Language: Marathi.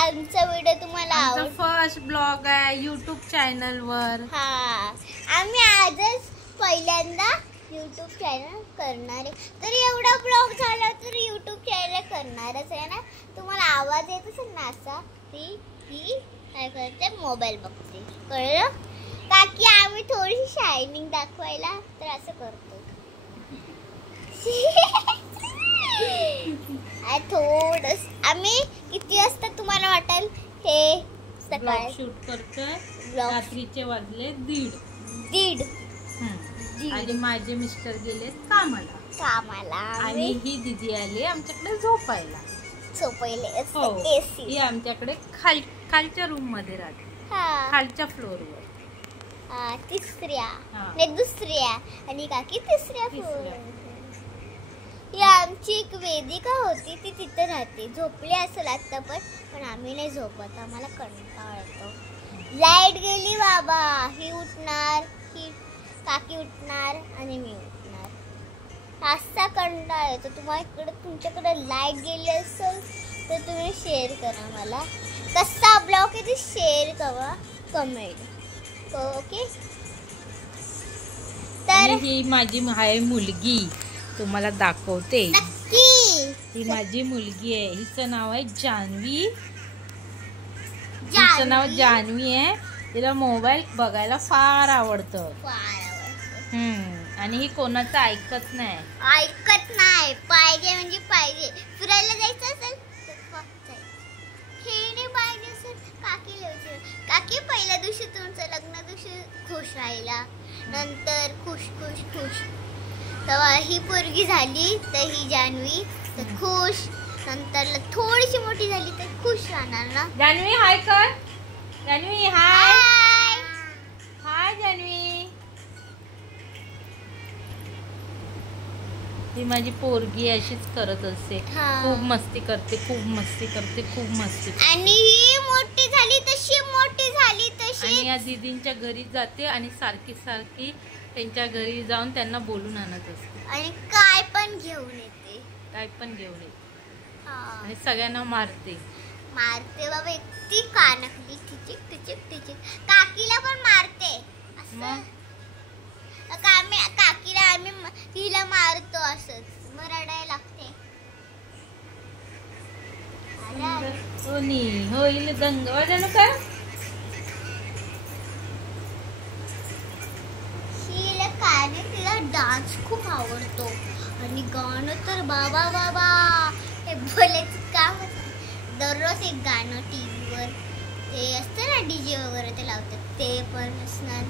आमचा व्हिडिओ तुम्हाला आमचा फर्स्ट ब्लॉग आहे YouTube चॅनल वर. आम्ही आजच पहिल्यांदा YouTube चॅनल करणार आहे. तर एवढा ब्लॉग झाला तर YouTube चॅनल करणारच आहे ना. तुम्हाला आवाज येत असेल ना असा ती काय करते मोबाईल बघते कळलं का की आम्ही थोडीशी शायनिंग दाखवायला तर असं करतो. थोडस आम्ही किती वाजता तुम्हाला वाटेल हे सकाळी शूट करतोय. रात्रीचे वाजले दीड आणि माझे मिस्टर गेले कामाला आणि ही दीदी आली आमच्याकडे झोपायला. एसी ही आमच्याकडे खालच्या रूम मध्ये राहते. खालच्या फ्लोअरवर दुसऱ्या आणि काकी तिसऱ्या फ्लोअरवर. ही आमची एक वेदिका होती ती तिथे राहते. झोपली असेल आता पण आम्ही नाही झोपत. आम्हाला कंटाळा येतो. लाईट गेली बाबा ही उठणार ही काकी उठणार आणि मी उठणार असा कंटाळा येतो. तुमच्याकडे लाईट गेली असेल तर तुम्ही शेअर करा मला कसा ब्लॉग आहे ते शेअर करा कमेंट ओके. तर ही माझी आहे मुलगी तुम्हाला दाखवते. ही माझी मुलगी आहे. हिचं नाव आहे जान्हवी. हिचं नाव जान्हवी आहे. तिला मोबाईल बघायला फार आवडतं. आणि ही कोणाचं ऐकत नाही. पाहिजे म्हणजे पाहिजे. फिरायला जायचं असेल खेळणे पाहिजे असेल काकी पहिल्या दिवशी तुमचं लग्न दिवशी खुश राहिला नंतर खुश तेव्हा ही पोरगी झाली तर ही जान्हवी तर खुश. नंतर थोडीशी मोठी झाली तर खुश राहणार ना. जान्हवी हाय कर. जान्हवी हाय जान्हवी. ही माझी पोरगी अशीच करत असते. खूप मस्ती करते. आणि ही मोठी झाली तशी आणि या दीदींच्या घरी जाते आणि सारखी त्यांच्या घरी जाऊन त्यांना बोलून आणत असते. आणि काय पण घेऊन येते. आणि सगळ्यांना मारते बाबा. इतकी कानकली टिचिक काकीला पण मारते. काकीला आम्ही तिला मारतो असंच मग रडायला लागते. होईल दंग वाजन का. तिला डान्स खूप आवडतो आणि गाणं तर बाबा हे बोलायचं काम. दररोज एक गाणं टीव्हीवर ते असतं ना डीजे वगैरे ते लावतात ते पण असणार.